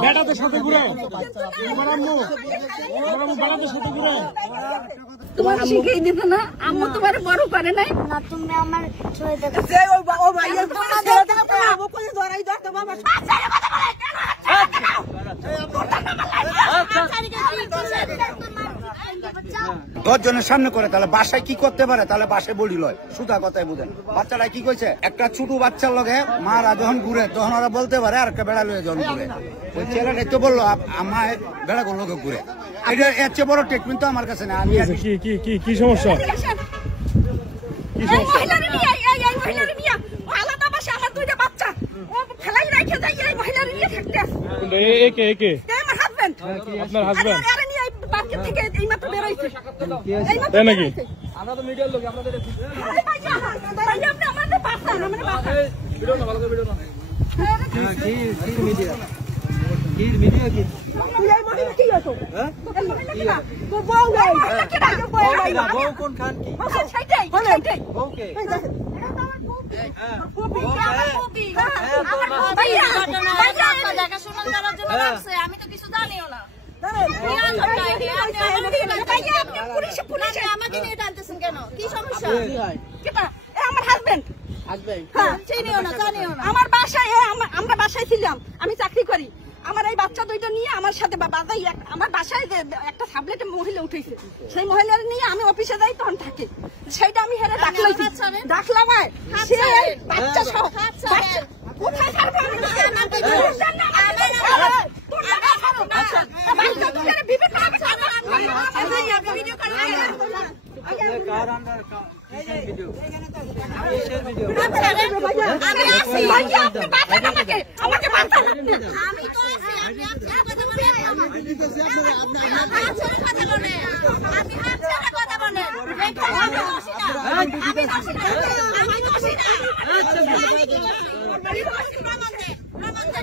বেটাদের সাথে ঘুরে তোমার আম্মু বেটাদের সাথে ঘুরে তোমার শিখিয়ে দিত না আম্মু তোমার বড় করে নাই না তুমি আমার ছয় টাকা দশজনের সামনে করে তাহলে বাসায় কি করতে পারে তাহলে বাসায় বলি লয় সুতা কথাই বুঝেন বাচ্চারা কি কইছে একটা ছোট বাচ্চার লগে মারা যখন ঘুরে তখন ওরা বলতে পারে আর একটা বেড়া লয়ে যখন ঘুরে ওই ছেলেটাই তো বললো আমার বেড়া গুলো ঘুরে এটা এর চেয়ে বড় ট্রিটমেন্ট তো আমার কাছে না কি সমস্যা আপনার হাজবেন্ড তাই নাকি আমরা তো মিডিয়ার লোক আপনাদের আমি তো কিছু জানিও না আমাকে নিয়ে টানতেছেন কেন কি সমস্যা আমার হাজবেন্ড আমার বাসায় আমরা বাসায় ছিলাম আমি চাকরি করি আমার এই বাচ্চা দুইটা নিয়ে আমার সাথে বাবাই আমার বাসায় একটা সাবলেটে মহিলা উঠেছে সেই মহিলার নিয়ে আমি অফিসে যাই তখন থাকি সেইটা আমি হেরে ডাকলাম বাচ্চা সহ কোথায়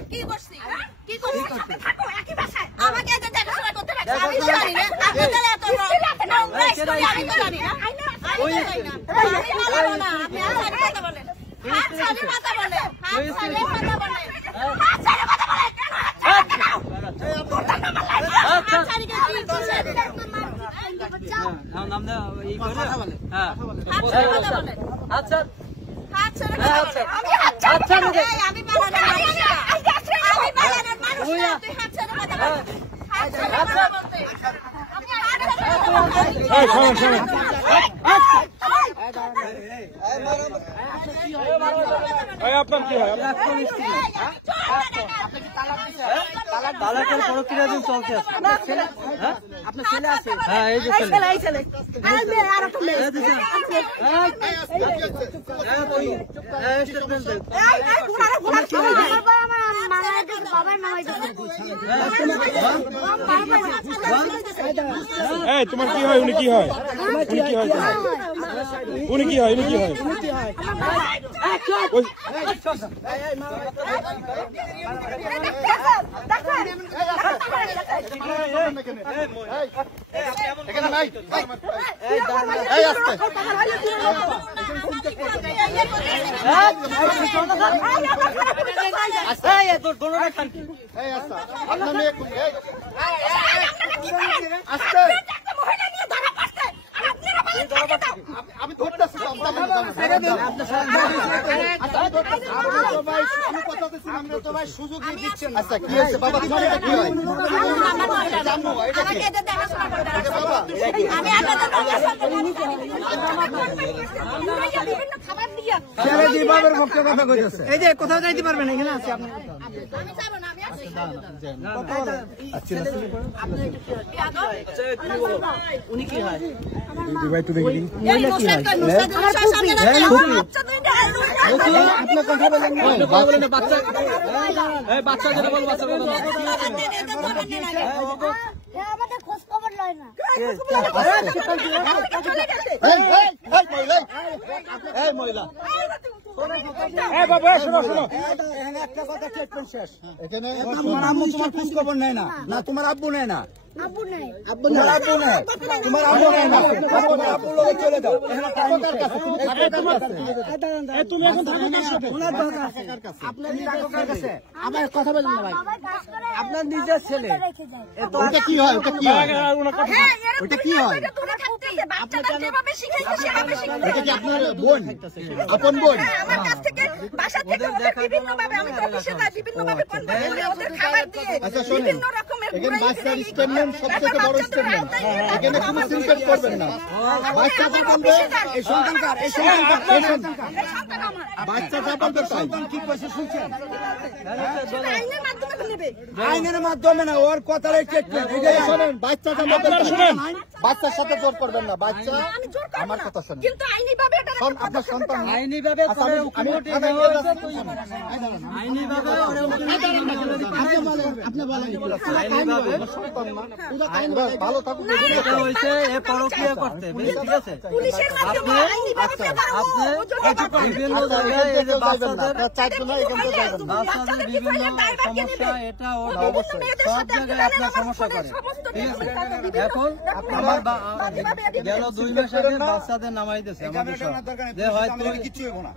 কি করছি আমাকে দেখাশোনা করতে আমি জানি না আপনার কি হয় তালাকের প্রক্রিয়া দিন চলছে আপনার ছেলে আছে হ্যাঁ এই যে ছেলে তোমার কি হয় উনি কি হয় উনি কি হয় আমি ধরতেছি সুযোগ দিচ্ছেন আচ্ছা কি হয়েছে বাবা তোমার এটা কি হয় এই যে কোথাও যাইতে পারবেন এখানে আছে আপনি উনি কি হয় আপনার কথা বলেন বাচ্চা যেটা বল বাচ্চা আমাদের খোঁজ খবর লয় না মহিলা একটা কথা শেষ এখানে তোমার আম্মু তোমার খোঁজ খবর নেয় না তোমার আব্বু নেয় না আব্বু নাই। তোমার আব্বু নাই, তোমার আব্বু নাই না, তোমার আব্বুর লগে চলে যাও। তুমি এখন থাকো কার সাথে? আপনার কাছে আমার কথা বলেন না ভাই, বাবা কাজ করে আপনার নিজের ছেলে। রেখে যায়। ওটা কি হয়? ওটা কি হয়? হ্যাঁ, এরকম ওটা কি হয়? দূরে থাকতেছে, বাচ্চাটা যেভাবে শিখাইছে সেভাবে শিখাইছে। এটা কি আপনার বোন, আপন বোন? হ্যাঁ, আমার কাছ থেকে বাসা থেকে ওদের বিভিন্ন ভাবে আমি তো অফিসে যাই, বিভিন্ন ভাবে কনভার্ট করে ওদের খাবার দিয়ে আচ্ছা শোনেন, বিভিন্ন রকমের এখানে বাচ্চার স্টেটমেন্ট সবথেকে বড় স্টেটমেন্ট, এখানে কোনো সিনকেট করবেন না। বাচ্চা যা বলবে, এই সন্তানকার, এই সন্তানকার, এই সন্তানকার, সন্তান আমার বাচ্চা যা বলবে সন্তান কি কইছে শুনছেন? সেটা আইনের মাধ্যমে নেবে। আইনের মাধ্যমে না, ওর কথার স্টেটমেন্ট। এটাই শোনেন, বাচ্চা যা বলবে শুনেন, বাচ্চার সাথে জোর করবেন না। বাচ্চা আমি জোর করব আমার না, কথা শুনেন, কিন্তু আইনি ভাবে এটা আপনার সন্তান না। আইনি ভাবে আচ্ছা, আমি আইনি ভাবে ভালো থাকুন। এটা হয়েছে এ পরক্রিয়া করতে, ঠিক আছে? পুলিশের মাধ্যমে আইনি ভাবে আপনি বিভিন্ন জায়গায় এই যে বাচ্চাদের বিভিন্ন সমস্যা, এটা ওটা সব জায়গায় আপনার সমস্যা করে, ঠিক আছে? এখন আমার গেল 2 মাস আগে বাচ্চাদের নামাই দিয়েছে আমাদের সব, যে হয়তো কিচ্ছু হইব না।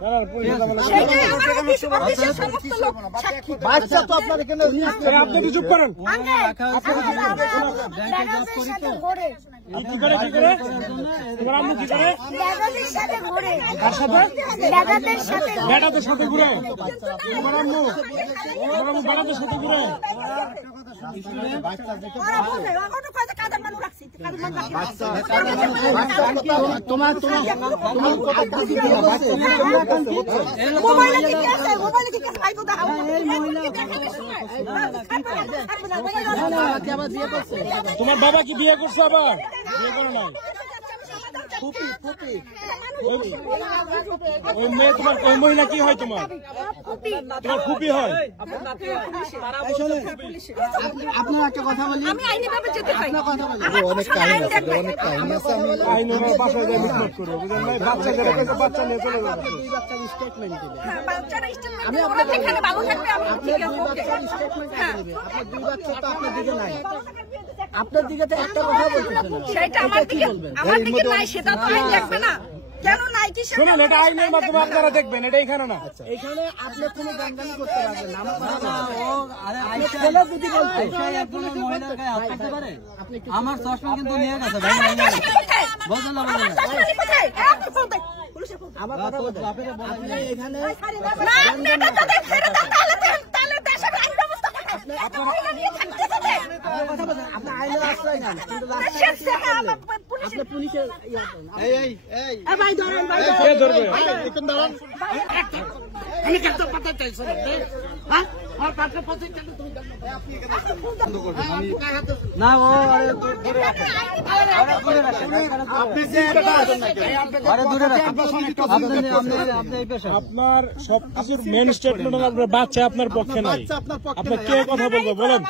বাচ্চা তো আপনার এখানে আপনি কি চুপ করেন? রাখা হয়েছে ব্যাংকে জব করি তো, ঘোরে। কি করে তোমার আম্মু কি করে? দাদাদের সাথে ঘোরে। কার সাথে? দাদাদের সাথে ঘোরে। বেটাদের সাথে ঘুরে? তোমার আম্মু বেটাদের সাথে ঘুরে? তোমার তোমার বাবা কি বিয়ে করছে আবার? বিয়ে করে নাই? ওই মেয়ে তোমার, ওই মহিলা কি হয় তোমার? তোমার ফুপি হয়? আপনার একটা কথা বলি, আমি আইনি ভাবে যেতে পারি। অনেক কাহিনী আছে, অনেক কাহিনী আছে। আমি আইন ওরা বাসায় যায় মিটমাট করবে, বুঝলেন ভাই? বাচ্চা যারা কইছে বাচ্চা নিয়ে চলে যাবে। হ্যাঁ, বাচ্চারা স্টেটমেন্ট ওরা যেখানে ভালো থাকবে আমি ঠিক আছে, ওকে। হ্যাঁ, আপনার 2 বাচ্চা তো আপনার দিকে নাই, আপনার দিকে তো একটা কথা বলতেছে না। সেটা আমার দিকে নাই, সেটা তো আইন দেখবে না। কেন নাই কি সেটা শুনুন, এটা আইনের মাধ্যমে আপনারা দেখবেন, এটা এখানে না। এখানে আপনি কোনো গানগানি করতে পারবেন না। আমার ছেলে যদি বলতে একজনের মহিলার গায়ে হাত দিতে পারে, আমার চশমা কিন্তু নিয়ে গেছে ভাই, বলেন না বলেন না। আমার কথা বলতে আপনি এখানে আপনি আইনের আশ্রয় নেন, কিন্তু আপনি পুলিশের কে ধরবে? না ও আপনার সবকিছুর মেন স্টেটমেন্ট হলো আপনার বাচ্চা আপনার পক্ষে নাই। আপনি কে কথা বলবো বলেন?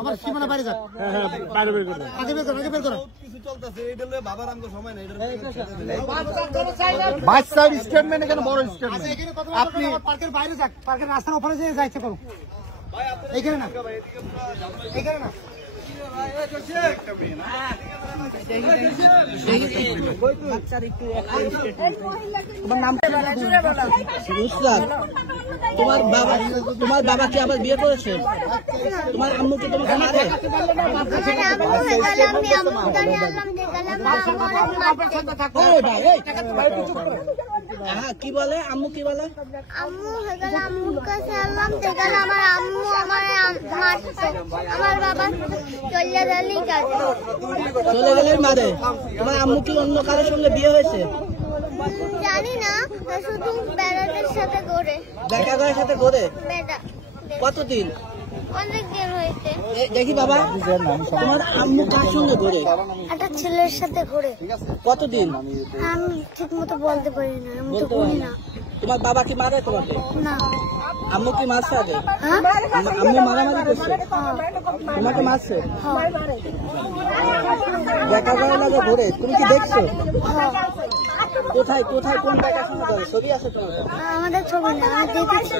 আমার সীমানা বাইরে যাক, হ্যাঁ, বাইরে বের করবেন। আগে বের করো, আগে বের করো। বাচ্চার স্টেটমেন্ট এখানে বড় স্টেটমেন্ট। আপনি পার্কের বাইরে যাক, পার্কের রাস্তার ওপরে যেয়ে যাইতে করুন, এইখানে না, এইখানে না। তোমার বাবা কি আবার বিয়ে করেছে? তোমার আম্মু কি তোমাকে মারে? হ্যাঁ, কি বলে আম্মু, কি বলে? আম্মু হেগাল আম্মুর কাছে আল্লাম দেখাল আমার আম্মু আমার মারছে, আমার বাবা চলে গেলেই কাজে চলে গেলে মারে। তোমার আম্মু কি অন্য কারোর সঙ্গে বিয়ে হয়েছে? জানি না, শুধু বেড়াদের সাথে ঘোরে। দেখা করার সাথে ঘোরে? বেড়া কতদিন? অনেক দিন হয়েছে। দেখি বাবা, তোমার আম্মু কার সঙ্গে ঘোরে? একটা ছেলের সাথে ঘোরে। কতদিন? আমি ঠিক মতো বলতে পারি না, আমি তো ঘুরি না। তোমার বাবা কি মারে তোমাকে? না। আম্মু কি মারছে আগে? হ্যাঁ? আম্মু মারামারি করছে? তোমাকে মারছে? দেখা করে লাগে ঘুরে, তুমি কি দেখছো? কোথায় কোথায় কোন দেখাশোনা করে? ছবি আছে তোমার? আমাদের ছবি না, আমি দেখেছি।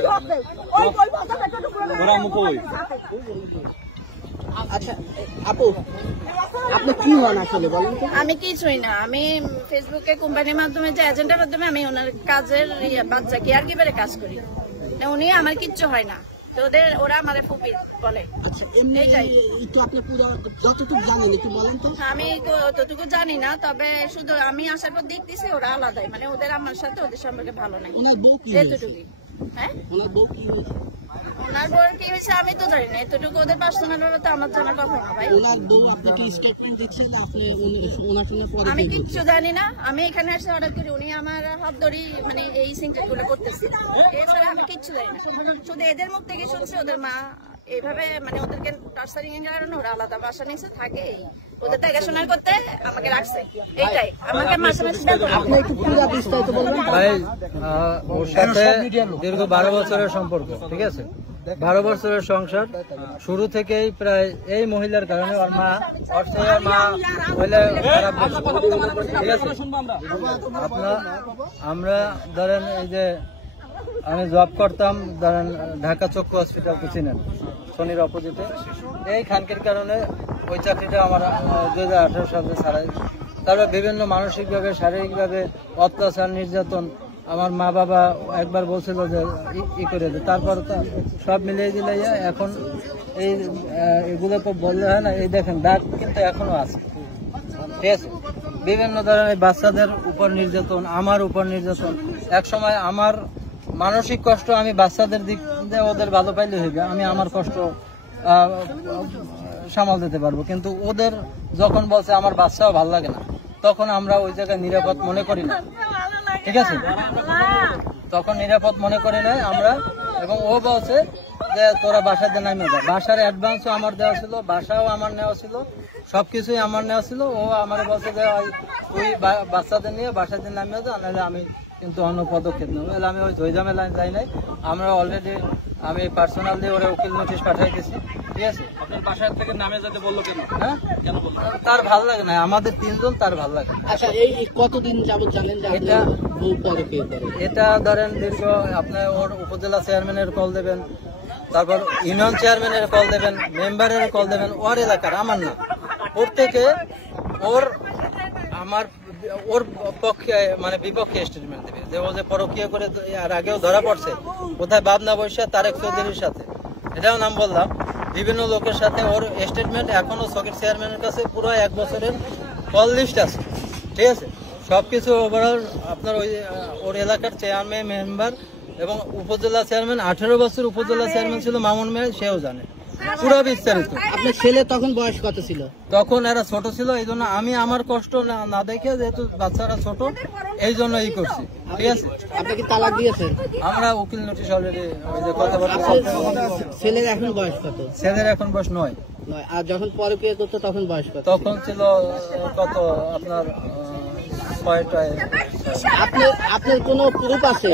আচ্ছা আপু, আপনি কি হন আসলে বলেন তো? আমি কিছুই না, আমি ফেসবুকে কোম্পানির মাধ্যমে যে এজেন্টের মাধ্যমে আমি ওনার কাজের বাচ্চা কেয়ার গিভারে কাজ করি। উনি আমার কিচ্ছু হয় না, তো ওরা আমার ফুপি বলে। আচ্ছা এমনি একটু আপনি পুরো যতটুকু জানেন একটু বলেন তো। আমি ততটুকু জানি না, তবে শুধু আমি আসার পর দেখতেছি ওরা আলাদাই, মানে ওদের আমার সাথে ওদের সম্পর্কে ভালো নাই, ওনার বউ কি হয়েছে? এতটুকুই। হ্যাঁ, ওনার বউ কি হয়েছে? ওনার বউর কি হয়েছে আমি তো জানি না, এতটুকু ওদের পার্সোনাল ব্যাপার তো আমার জানার কথা না ভাই। ওনার বউ আপনাকে স্টেটমেন্ট দিচ্ছেন না, আপনি ওনার সঙ্গে পরে আমি কিচ্ছু জানি না, আমি এখানে এসে অর্ডার করি, উনি আমার হাত ধরি মানে এই সিনটেট গুলো করতেছে, এছাড়া আমি কিচ্ছু জানি না। শুধু এদের মুখ থেকে শুনছি ওদের মা এইভাবে মানে ওদেরকে টার্চারিং এর কারণে ওরা আলাদা বাসা নিচে থাকে, ওদের দেখাশোনা করতে আমাকে রাখছে, এইটাই আমাকে মাসে মাসে আপনি একটু পুরো বিস্তারিত বলবেন। ভাই ওর সাথে দীর্ঘ 12 বছরের সম্পর্ক, ঠিক আছে? 12 বছরের সংসার, শুরু থেকেই প্রায় এই মহিলার কারণে ওর মা হইলে খারাপ বলছে, ঠিক আছে? আমরা ধরেন এই যে আমি জব করতাম ধরেন ঢাকা চক্ষু হসপিটাল, তো চিনেন, শনির অপোজিটে। এই খানকির কারণে ওই চাকরিটা আমার 2018 সালে ছাড়াই। তারপর বিভিন্ন মানসিকভাবে শারীরিকভাবে অত্যাচার নির্যাতন, আমার মা বাবা একবার বলছিল যে ই করে দে, তারপর সব মিলিয়ে দিলে এখন এই এগুলো তো বললে হয় না। এই দেখেন দাগ কিন্তু এখনো আছে, ঠিক আছে? বিভিন্ন ধরনের বাচ্চাদের উপর নির্যাতন, আমার উপর নির্যাতন। এক সময় আমার মানসিক কষ্ট আমি বাচ্চাদের দিক দিয়ে ওদের ভালো পাইলে হইবে, আমি আমার কষ্ট সামাল দিতে পারবো, কিন্তু ওদের যখন বলছে আমার বাচ্চাও ভালো লাগে না, তখন আমরা ওই জায়গায় নিরাপদ মনে করি না, ঠিক আছে? তখন নিরাপদ মনে করি না আমরা। এবং ও বলছে যে তোরা বাসাতে নামিয়ে যা, বাসার অ্যাডভান্সও আমার দেওয়া ছিল, বাসাও আমার নেওয়া ছিল, সবকিছুই আমার নেওয়া ছিল। ও আমার বলছে যে তুই বাচ্চাদের নিয়ে বাসাতে নামিয়ে যা, নাহলে আমি কিন্তু অন্য পদক্ষেপ নেব। আমি ওই ঝামেলায় যাই নাই। আমরা অলরেডি আমি পার্সোনাল দিয়ে ওরা উকিল নোটিশ পাঠাই দিয়েছি, ঠিক আছে? আপনার বাসার থেকে নামে যেতে বললো কেন? হ্যাঁ, কেন বললো? তার ভালো লাগে না, আমাদের 3 জন তার ভালো লাগে। আচ্ছা এই কতদিন যাবত জানেন যে এটা বউ পরে কে করে? এটা ধরেন দীর্ঘ আপনার ওর উপজেলা চেয়ারম্যানের কল দেবেন, তারপর ইউনিয়ন চেয়ারম্যানের কল দেবেন, মেম্বারের কল দেবেন, ওর এলাকার, আমার না। প্রত্যেকে ওর পক্ষে মানে বিপক্ষে স্টেটমেন্ট দেবে যে ও যে পরকীয়া করে আর আগেও ধরা পড়ছে কোথায় বাবনা বৈশা তারেক চৌধুরীর সাথে, এটাও নাম বললাম, বিভিন্ন লোকের সাথে। ওর স্টেটমেন্ট এখনো সকেট চেয়ারম্যানের কাছে পুরো 1 বছরের কল লিস্ট আছে, ঠিক আছে? সবকিছু ওভারঅল আপনার ওর এলাকার চেয়ারম্যান, মেম্বার এবং উপজেলা চেয়ারম্যান, 18 বছর উপজেলা চেয়ারম্যান ছিল মামুন মেয়ে, সেও জানে পুরো বিস্তারিত। আপনার ছেলে তখন বয়স কত ছিল? তখন এরা ছোট ছিল, এই জন্য আমি আমার কষ্ট না দেখে, যেহেতু বাচ্চারা ছোট, এই জন্য ই করছি, ঠিক আছে? আপনি কি তালাক দিয়েছেন? আমরা উকিল নোটিশ অলরেডি কথাবার্তা। ছেলের এখন বয়স কত? ছেলের এখন বয়স 9। আর যখন পরকীয়া করতো তখন বয়স কত? তখন ছিল কত আপনার 6টায়। আপনার কোন প্রুফ আছে?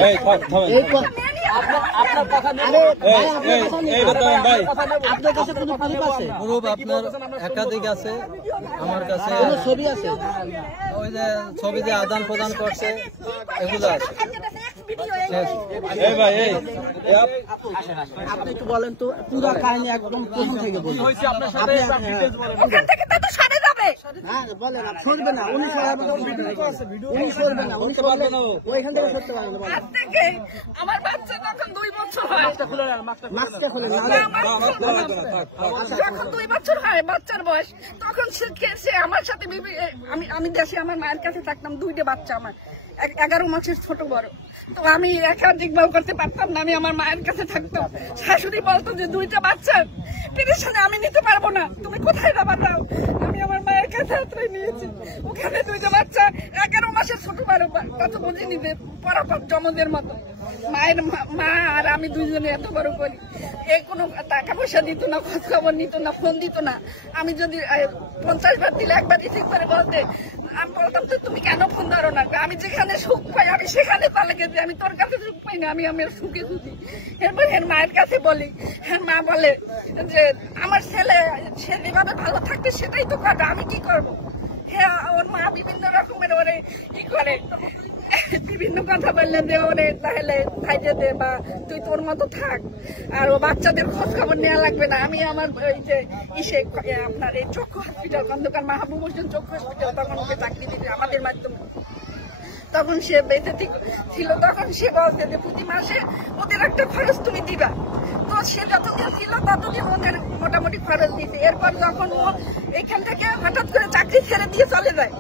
আপনার কাছে কোনো প্রুফ আছে? প্রুফ আপনার একাধিক আছে, আমার কাছে কোনো ছবি আছে? ওই যে ছবি যে আদান প্রদান করছে এগুলো আছে। আপনি একটু বলেন তো পুরো কাহিনী একদম প্রথম থেকে বলুন। হ্যাঁ বলেন, সরবে না, উনি সরবে না, উনি সরবে না, ওইখান থেকে সরতে পারবে না। আমার বাচ্চা তখন 2 বছর হয়, মাস্কটা খুলে যখন 2 বছর হয় বাচ্চার বয়স, তখন সে আমার সাথে আমি দেশে আমার মায়ের কাছে থাকতাম, 2টা বাচ্চা আমার 11 মাসের ছোট বড়। তো আমি একা দেখভাল করতে পারতাম না, আমি আমার মায়ের কাছে থাকতাম। শাশুড়ি বলতো যে 2টা বাচ্চা টেনশনে আমি নিতে পারবো না, তুমি কোথায় যাবার দাও। আমি আমার মায়ের কাছে আশ্রয় নিয়েছি, ওখানে 2টা বাচ্চা 11 মাসের ছোট বড়, কত বুঝিনি যে পরপর জমদের মতো। মায়ের মা আর আমি 2জনে এত বড় করি, কোনো টাকা পয়সা দিত না, খোঁজ খবর নিত না, ফোন দিত না। আমি যদি 50 বার দিলে একবার রিসিভ করে বলতে আমি বলতাম তো তুমি কেন ফোন ধরো না, আমি যেখানে সুখ পাই আমি সেখানে পালে গেছি, আমি তোর কাছে সুখ পাই না, আমি আমার সুখে খুঁজি। এরপর এর মায়ের কাছে বলি, হ্যাঁ মা বলে যে আমার ছেলে সে যেভাবে ভালো থাকবে সেটাই তো করবে, আমি কি করবো। হ্যাঁ ওর মা বিভিন্ন রকমের ওরে ই করে, বিভিন্ন কথা বললেন যে ওরে তাহলে খাইতে দে বা তুই তোর মতো থাক, আর ও বাচ্চাদের খোঁজ খবর নেওয়া লাগবে না। আমি আমার ওই যে ইসে আপনার এই চক্ষু হসপিটাল খন্দকার মাহবুব হোসেন চক্ষু হসপিটাল তখন ওকে চাকরি দিতে আমাদের মাধ্যমে, তখন সে বেঁচে ছিল, তখন সে বলছে যে প্রতি মাসে ওদের একটা খরচ তুমি দিবা। তো সে যতদিন ছিল ততদিন ওদের মোটামুটি খরচ দিতে। এরপর যখন ও এখান থেকে হঠাৎ করে চাকরি ছেড়ে দিয়ে চলে যায়।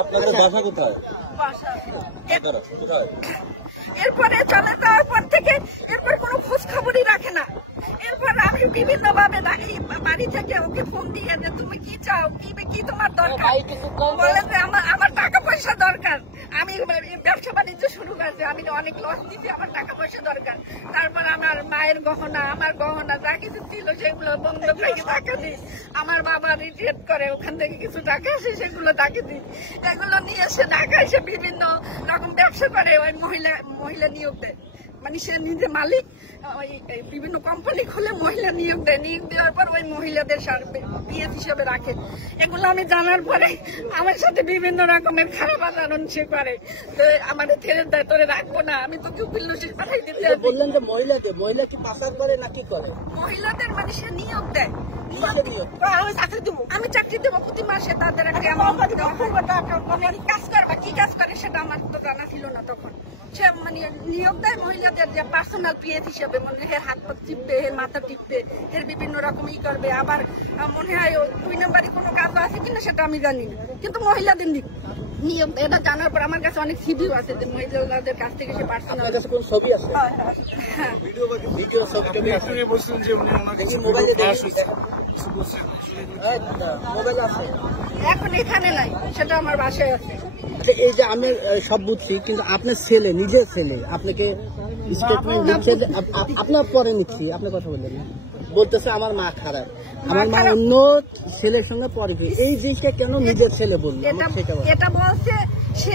আপনাদের বাসা কোথায়? এরপরে চলে যাওয়ার পর থেকে এরপর কোনো খোঁজ খবরই রাখে না। এরপর আমি বিভিন্ন ভাবে বাড়ি থেকে ওকে ফোন দিয়ে যে তুমি কি চাও, কি তোমার দরকার, বলে যে আমার টাকা পয়সা দরকার, আমি ব্যবসা বাণিজ্য শুরু করেছি, আমি অনেক লস দিচ্ছি, আমার টাকা পয়সা দরকার। তারপর আমার মায়ের গহনা, আমার গহনা যা কিছু ছিল সেগুলো বন্ধক রেখে টাকা দিই। আমার বাবা রিটায়ার করে, ওখান থেকে কিছু টাকা আসে সেগুলো তাকে দিই। এগুলো নিয়ে এসে ঢাকা এসে বিভিন্ন রকম ব্যবসা করে, ওই মহিলা নিয়োগ দেয়, মানে সে নিজে মালিক, ওই বিভিন্ন কোম্পানি খুলে মহিলা নিয়োগ দেয়, নিয়োগ দেওয়ার পর ওই মহিলাদের বিয়ে হিসেবে রাখে। এগুলো আমি জানার পরে আমার সাথে বিভিন্ন রকমের খারাপ আচরণ সে করে, তো আমাদের ছেড়ে দেয়, তোরে রাখবো না, আমি তোকে উকিল নোটিশ পাঠাই দিতে। বললেন যে মহিলা কি পাচার করে না কি করে? মহিলাদের মানে সে নিয়োগ দেয়, আমি চাকরি দেবো প্রতি মাসে, তাদের একটা কাজ করবা, কি কাজ করে সেটা আমার তো জানা ছিল না তখন। সে মানে নিয়োগ দেয় মহিলাদের যে পার্সোনাল পিএস হিসেবে, মানে এর হাত পা টিপবে, এর মাথা টিপবে, এর বিভিন্ন রকম ই করবে। আবার মনে হয় 2 নম্বরই কোনো কাজ আছে কিনা সেটা আমি জানি না, কিন্তু মহিলাদের নিয়োগ এটা জানার পর আমার কাছে অনেক সিভিও আছে যে মহিলাদের কাছ থেকে সে পার্সোনাল ছবি আছে, হ্যাঁ ভিডিও ছবি বলছেন যে উনি ওনার কাছে মোবাইল আছে, এখন এখানে নাই, সেটা আমার বাসায় আছে। আচ্ছা এই যে আমি সব বুঝছি, কিন্তু আপনার ছেলে, নিজের ছেলে আপনাকে স্টেটমেন্ট দিচ্ছে, আপনার পরে নিচ্ছি, আপনার কথা বললেন না, বলতেছে আমার মা খারাপ, আমার মা অন্য ছেলের সঙ্গে পরে, এই জিনিসটা কেন নিজের ছেলে বললো? এটা বলছে সে,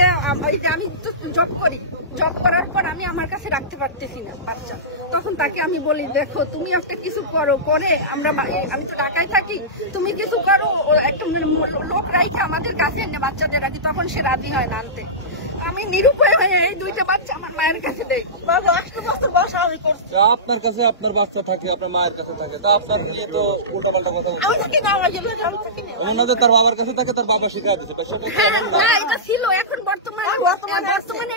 আমি তো জব করি, জব করার পর আমি আমার কাছে রাখতে পারতেছি না বাচ্চা, তখন তাকে আমি বলি দেখো তুমি একটা কিছু করো, করে আমি তো ঢাকায় থাকি, তুমি কিছু করো, একটা লোক রাইখে আমাদের কাছে এনে বাচ্চাদের রাখি, তখন সে রাজি হয় না আনতে। আমি নিরুপায় হয়ে এই 2টা বাচ্চা আমার মায়ের কাছে দেই। বাবা 8 বছর বয়স আমি করছি, আপনার কাছে আপনার বাচ্চা থাকে, আপনার মায়ের কাছে থাকে, তা আপনার নিয়ে তো উল্টাপাল্টা কথা বলছে। আমি থাকি না, আমার জন্য আমি থাকি না, ওনাদের তার বাবার কাছে থাকে, তার বাবা শিখাই দিচ্ছে। না এটা ছিল, এখন বর্তমানে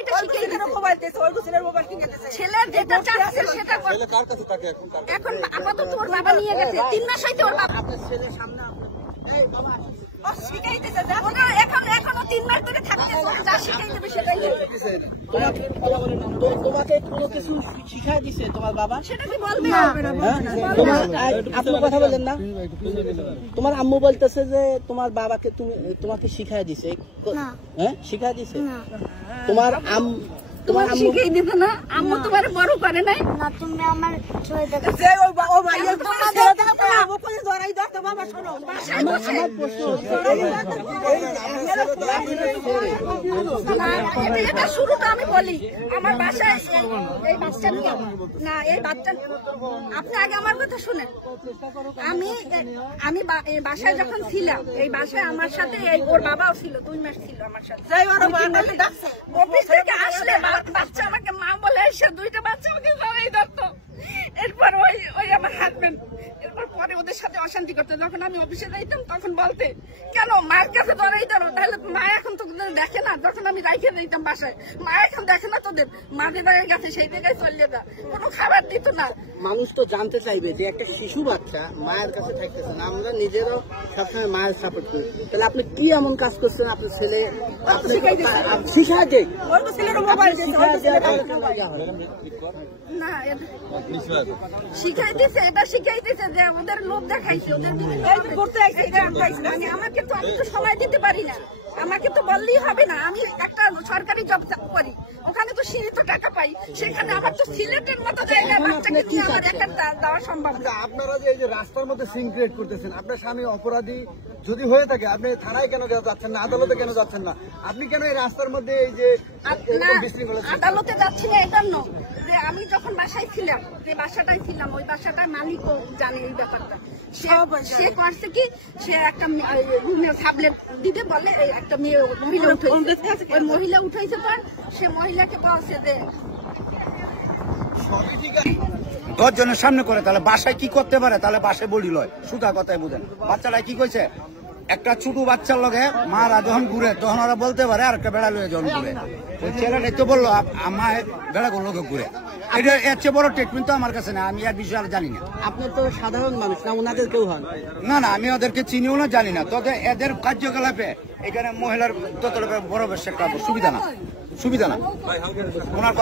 এটা শিখে দিতে মোবাইল দিয়েছে, ওই ছেলের মোবাইল কিনে দিয়েছে, ছেলে যেটা চাচ্ছে সেটা ছেলে কার কাছে থাকে এখন আপাতত ওর বাবা নিয়ে গেছে, 3 মাস হইতে ওর বাবা, আপনার ছেলের সামনে এই বাবা শিখাইতেছে, এখনো 3 মাস ধরে থাকতে, যা শিখাইতে সেটাই তোমাকে কোনো কিছু শিখাই দিছে তোমার বাবা? সেটা কি বলবে? আপনি কথা বলেন না, তোমার আম্মু বলতেছে যে তোমার বাবাকে তোমাকে শিখাই দিছে, হ্যাঁ শিখাই দিছে? তোমার তোমার শিখাই দিবে না, আম্মু তোমার বড় করে নাই না, তুমি আমার ছয় টাকা এটা শুরুটা আমি বলি, আমার বাসায় এই বাচ্চা নিয়ে না, এই বাচ্চা আপনি আগে আমার কথা শুনেন, আমি বাসায় যখন ছিলাম, এই বাসায় আমার সাথে ওর বাবাও ছিল, 2 মাস ছিল আমার সাথে। অফিস থেকে আসলে বাচ্চা আমাকে মা বলে এসে 2টা বাচ্চা আমাকে জড়াই ধরতো, এরপর ওই আমার হাজবেন্ড এরপর পরে ওদের সাথে অশান্তি করতো। যখন আমি অফিসে যাইতাম তখন বলতে কেন মায়ের কাছে জড়াই ধরো, তাহলে মা এখন তো দেখে না, যখন আমি রাইখে যাইতাম বাসায়, মা এখন দেখে না তোদের, মা যে জায়গায় গেছে সেই জায়গায় চলে যা, কোনো খাবার দিত না। মানুষ তো জানতে চাইবে যে একটা শিশু বাচ্চা মায়ের কাছে থাকতেছে না, আমরা নিজেরও সবসময় মায়ের সাপোর্ট করি, তাহলে আপনি কি এমন কাজ করছেন আপনার ছেলে শিখাই দেয় না, শিখাইতেছে, এটা শিখাইতেছে যে ওদের লোক দেখাইছে, ওদের মানে আমি তো সময় দিতে পারি না, আমাকে তো বললেই হবে না, আমি একটা সরকারি জব করি, ওখানে তো সীমিত টাকা পাই, সেখানে আবার তো সিলেটের মতো জায়গায় বাচ্চাকে নিয়ে আমার একা দেওয়া সম্ভব না। আপনারা যে এই যে রাস্তার মধ্যে সিন ক্রিয়েট করতেছেন, আপনার স্বামী অপরাধী যদি হয়ে থাকে আপনি থানায় কেন যাচ্ছেন না, আদালতে কেন যাচ্ছেন না? আপনি কেন এই রাস্তার মধ্যে এই যে আদালতে যাচ্ছি না এই জন্য যে আমি যখন বাসায় ছিলাম, যে বাসাটায় ছিলাম, ওই বাসাটার মালিকও জানে এই ব্যাপারটা। সে করছে কি, সে একটা রুমে সাবলেট দিতে বলে, একটা মেয়ে মহিলা উঠাইছে, ওই মহিলা উঠাইছে পর সে মহিলাকে বলছে যে 10 জনের সামনে করে, তাহলে বাসায় কি করতে পারে? তাহলে বাসায় বলি লয়, সুতা কথাই বুঝেন। বাচ্চাটা কি কইছে, একটা ছোট বাচ্চার লগে মারা যখন ঘুরে তখন ওরা বলতে পারে আর একটা বেড়া লয়ে যখন ঘুরে। ওই ছেলেটাই তো বললো আমার বেড়া লোকে ঘুরে। এটা এর চেয়ে বড় ট্রিটমেন্ট তো আমার কাছে না, আমি আর বিষয়ে আর জানি না। আপনি তো সাধারণ মানুষ না, ওনাদের কেউ হন না না, আমি ওদেরকে চিনিও না, জানি না। তবে এদের কার্যকলাপে এখানে মহিলার ততটা বড় বেশ একটা সুবিধা না, সুবিধা না ওনার